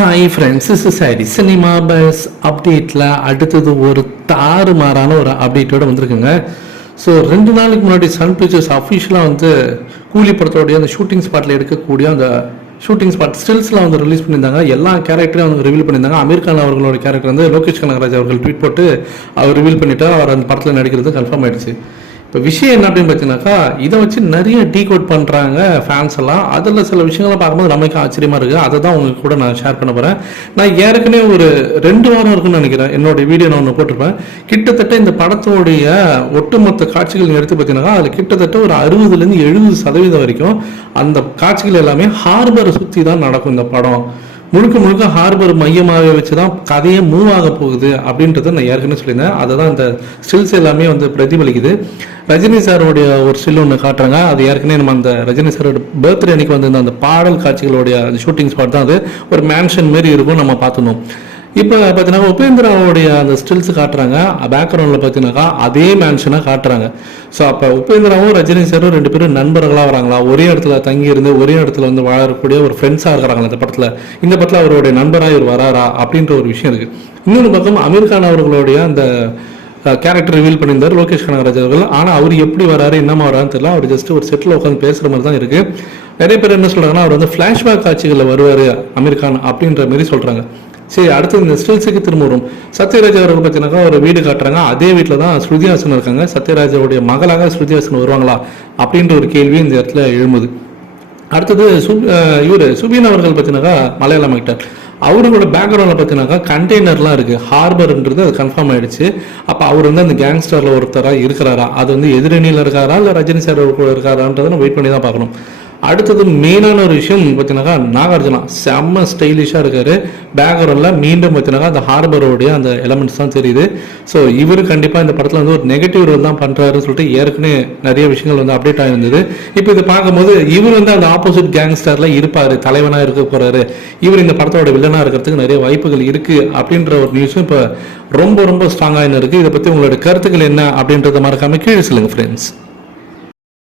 Hi friends, this is IT cinema buzz அப்டேட்டில் அடுத்தது ஒரு தாறுமாறான ஒரு அப்டேட்டோடு வந்திருக்குங்க. ஸோ 2 நாளுக்கு முன்னாடி சன் பிக்சர்ஸ் அஃபிஷியலாக வந்து கூலி படத்தோடைய அந்த ஷூட்டிங் ஸ்பாட்டில் எடுக்கக்கூடிய அந்த ஷூட்டிங் ஸ்பாட் ஸ்டில்ஸ்லாம் வந்து ரிலீஸ் பண்ணியிருந்தாங்க. எல்லா கேரக்டரையும் அவங்க ரிவீல் பண்ணியிருந்தாங்க. அமீர் கான் அவர்களோட கேரக்டர் வந்து லோகேஷ் கனகராஜ் அவர்கள் ட்வீட் போட்டு அவர் ரிவீல் பண்ணிவிட்டு அவர் அந்த படத்தில் நடிக்கிறது கன்ஃபார்ம் ஆயிடுச்சு. இப்போ விஷயம் என்ன அப்படின்னு பார்த்தீங்கன்னாக்கா, இதை வச்சு நிறைய டீகோட் பண்ணுறாங்க ஃபேன்ஸ் எல்லாம். அதில் சில விஷயங்கள்லாம் பார்க்கும்போது நமக்கு ஆச்சரியமாக இருக்குது. அதை தான் உங்களுக்கு கூட நான் ஷேர் பண்ண போகிறேன். நான் ஏற்கனவே ஒரு 2 வாரம் இருக்குன்னு நினைக்கிறேன், என்னோட வீடியோ நான் ஒன்று போட்டிருப்பேன். கிட்டத்தட்ட இந்த படத்தோடைய ஒட்டுமொத்த காட்சிகள் எடுத்து பார்த்தீங்கன்னா அதில் கிட்டத்தட்ட ஒரு 60% 70% வரைக்கும் அந்த காட்சிகள் எல்லாமே ஹார்பரை சுற்றி தான் நடக்கும். இந்த படம் முழுக்க ஹார்பர் மையமாக வச்சு தான் கதையே மூவ் ஆக போகுது அப்படின்றத நான் ஏற்கனவே சொல்லியிருந்தேன். அதை தான் இந்த ஸ்டில்ஸ் எல்லாமே வந்து பிரதிபலிக்குது. ரஜினி சாரோடைய ஒரு ஸ்டில் ஒன்று காட்டுறாங்க. அது ஏற்கனவே நம்ம அந்த ரஜினி சாரோட பர்த்டே அன்னைக்கு வந்து அந்த பாடல் காட்சிகளுடைய அந்த ஷூட்டிங் ஸ்பாட் தான். அது ஒரு மேன்ஷன் மாரி இருக்கும், நம்ம பார்த்துருந்தோம். இப்போ பார்த்தீங்கன்னா உபேந்திராவுடைய அந்த ஸ்டில்ஸ் காட்டுறாங்க. பேக்ரவுண்டில் பார்த்தீங்கன்னாக்கா அதே மேன்ஷனாக காட்டுறாங்க. ஸோ அப்போ உபேந்திராவும் ரஜினி சாரும் 2 பேரும் நண்பர்களாக வராங்களா, ஒரே இடத்துல தங்கி இருந்து ஒரே இடத்துல வந்து வாழக்கூடிய ஒரு ஃப்ரெண்ட்ஸாக இருக்கிறாங்களா இந்த படத்தில் அவருடைய நண்பராக இவர் வராரா அப்படின்ற ஒரு விஷயம் இருக்குது. இன்னொரு பக்கம் அமீர் கான் அவர்களுடைய அந்த கேரக்டர் ரிவீல் பண்ணியிருந்தார் லோகேஷ் கனகராஜ் அவர்கள். ஆனால் அவர் எப்படி வராரு, என்னமா வரான்னு தெரியல. அவர் ஜஸ்ட் ஒரு செட்டில் உட்காந்து பேசுகிற மாதிரி தான் இருக்குது. நிறைய பேர் என்ன சொல்கிறாங்கன்னா, அவர் வந்து ஃப்ளாஷ்பேக் காட்சிகளில் வருவார் அமீர் கான் அப்படின்ற மாதிரி சொல்கிறாங்க. சரி, அடுத்து இந்த ஸ்டில்ஸுக்கு திரும்ப வரும். சத்யராஜ் அவர்கள் பார்த்தீங்கன்னாக்கா ஒரு வீடு காட்டுறாங்க. அதே வீட்டில் தான் ஸ்ருதிஹாசன் இருக்காங்க. சத்யராஜோடைய மகளாக ஸ்ருதிஹாசன் வருவாங்களா அப்படின்ற ஒரு கேள்வி இந்த இடத்துல எழும்புது. அடுத்தது இவர் சுபீன் அவர்கள் பார்த்தீங்கன்னாக்கா மலையாளம் ஆக்டர். அவரோட பேக்ரவுண்டில் பார்த்தீங்கன்னாக்கா கண்டெய்னர்லாம் இருக்குது. ஹார்பர்ன்றது அது கன்ஃபார்ம் ஆகிடுச்சு. அப்போ அவர் வந்து அந்த கேங்ஸ்டரில் ஒருத்தராக இருக்கிறாரா, அது வந்து எதிரணியில் இருக்காரா இல்லை ரஜினி சார் கூட இருக்காரான்றதை நம்ம வெயிட் பண்ணி தான் பார்க்கணும். அடுத்தது மெயினான ஒரு விஷயம் பார்த்தீங்கன்னாக்கா, நாகார்ஜுனா செம்ம ஸ்டைலிஷாக இருக்காரு. பேக்ரவுண்டில் மீண்டும் பார்த்தீங்கன்னாக்கா அந்த ஹார்பரோடைய அந்த எலமெண்ட்ஸ் தான் தெரியுது. ஸோ இவர் கண்டிப்பாக இந்த படத்தில் வந்து ஒரு நெகட்டிவ் ரோல் தான் பண்ணுறாருன்னு சொல்லிட்டு ஏற்கனவே நிறைய விஷயங்கள் வந்து அப்டேட் ஆகிருந்தது. இப்போ இது பார்க்கும்போது இவர் வந்து அந்த ஆப்போசிட் கேங்ஸ்டரில் இருப்பார், தலைவனாக இருக்க போகிறாரு. இவர் இந்த படத்தோட வில்லனாக இருக்கிறதுக்கு நிறைய வாய்ப்புகள் இருக்குது அப்படின்ற ஒரு நியூஸும் இப்போ ரொம்ப ஸ்ட்ராங்காக இருக்குது. இதை பற்றி உங்களோட கருத்துக்கள் என்ன அப்படின்றத மறக்காமல் கீழே சொல்லுங்கள் ஃப்ரெண்ட்ஸ்.